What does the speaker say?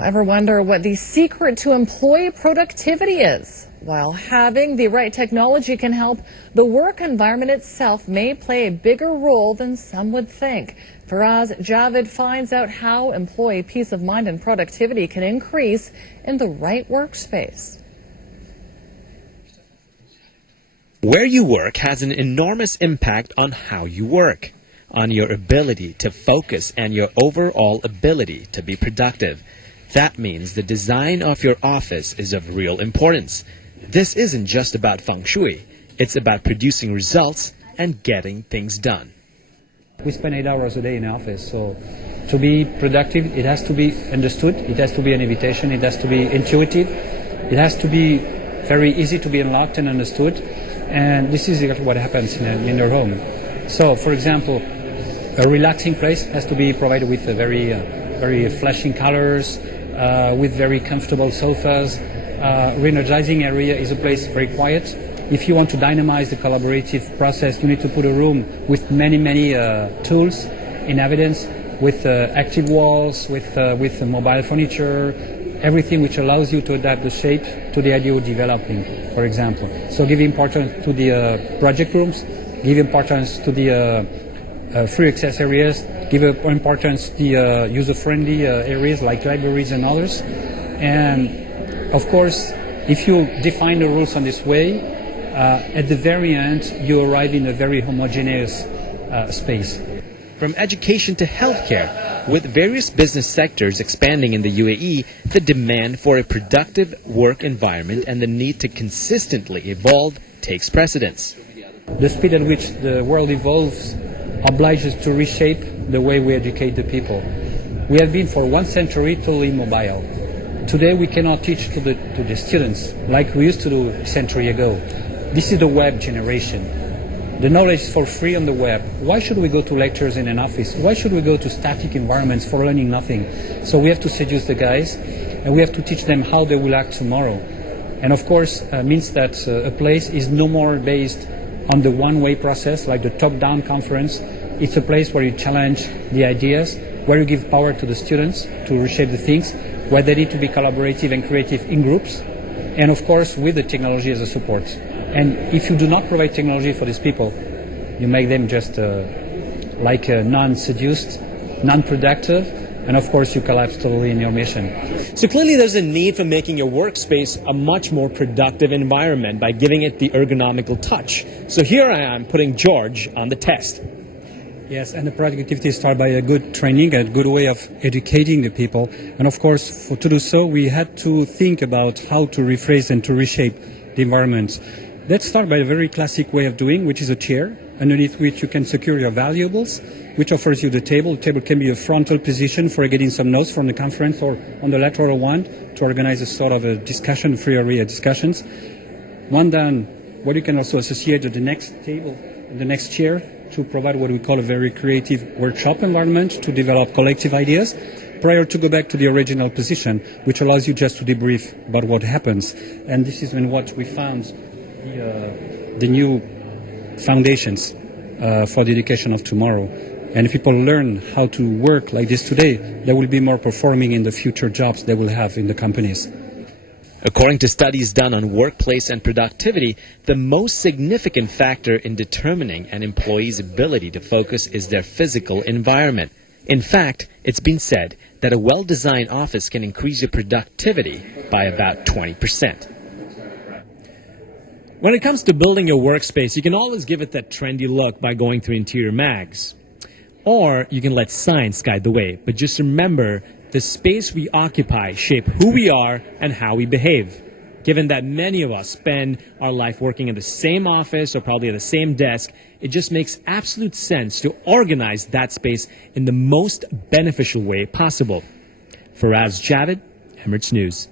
Ever wonder what the secret to employee productivity is? While having the right technology can help, the work environment itself may play a bigger role than some would think. Faraz Javid finds out how employee peace of mind and productivity can increase in the right workspace. Where you work has an enormous impact on how you work, on your ability to focus and your overall ability to be productive. That means the design of your office is of real importance. This isn't just about feng shui. It's about producing results and getting things done. We spend 8 hours a day in the office, so to be productive, it has to be understood, it has to be an invitation, it has to be intuitive, it has to be very easy to be unlocked and understood, and this is exactly what happens in your home. So, for example, a relaxing place has to be provided with very flashing colors, with very comfortable sofas. Re-energizing area is a place very quiet. If you want to dynamize the collaborative process, you need to put a room with many tools in evidence, with active walls, with mobile furniture, everything which allows you to adapt the shape to the idea of developing, for example. So give importance to the project rooms, give importance to the free access areas, give importance to the user-friendly areas like libraries and others. And of course, if you define the rules in this way, at the very end, you arrive in a very homogeneous space. From education to healthcare, with various business sectors expanding in the UAE, the demand for a productive work environment and the need to consistently evolve takes precedence. The speed at which the world evolves obliges to reshape the way we educate the people. We have been for 1 century totally mobile. Today we cannot teach to the students like we used to do a century ago. This is the web generation. The knowledge is for free on the web. Why should we go to lectures in an office? Why should we go to static environments for learning nothing? So we have to seduce the guys, and we have to teach them how they will act tomorrow. And of course, means that a place is no more based on the one-way process like the top-down conference. It's a place where you challenge the ideas, where you give power to the students to reshape the things, where they need to be collaborative and creative in groups, and of course with the technology as a support. And if you do not provide technology for these people, you make them just like non-seduced, non-productive, and of course you collapse totally in your mission. So clearly there's a need for making your workspace a much more productive environment by giving it the ergonomical touch. So here I am putting George on the test. Yes, and the productivity starts by a good training, a good way of educating the people. And of course, to do so, we had to think about how to rephrase and to reshape the environment. Let's start by a very classic way of doing, which is a chair, underneath which you can secure your valuables, which offers you the table. The table can be a frontal position for getting some notes from the conference, or on the lateral one to organize a sort of a discussion, free area discussions. One done, what you can also associate to the next table, the next chair, to provide what we call a very creative workshop environment to develop collective ideas prior to go back to the original position, which allows you just to debrief about what happens. And this is when what we found the new foundations for the education of tomorrow. And if people learn how to work like this today, they will be more performing in the future jobs they will have in the companies. According to studies done on workplace and productivity, the most significant factor in determining an employee's ability to focus is their physical environment. In fact, it's been said that a well-designed office can increase your productivity by about 20%. When it comes to building your workspace, you can always give it that trendy look by going through interior mags. Or you can let science guide the way. But just remember, the space we occupy shape who we are and how we behave. Given that many of us spend our life working in the same office or probably at the same desk, it just makes absolute sense to organize that space in the most beneficial way possible. Faraz Javid, Emirates News.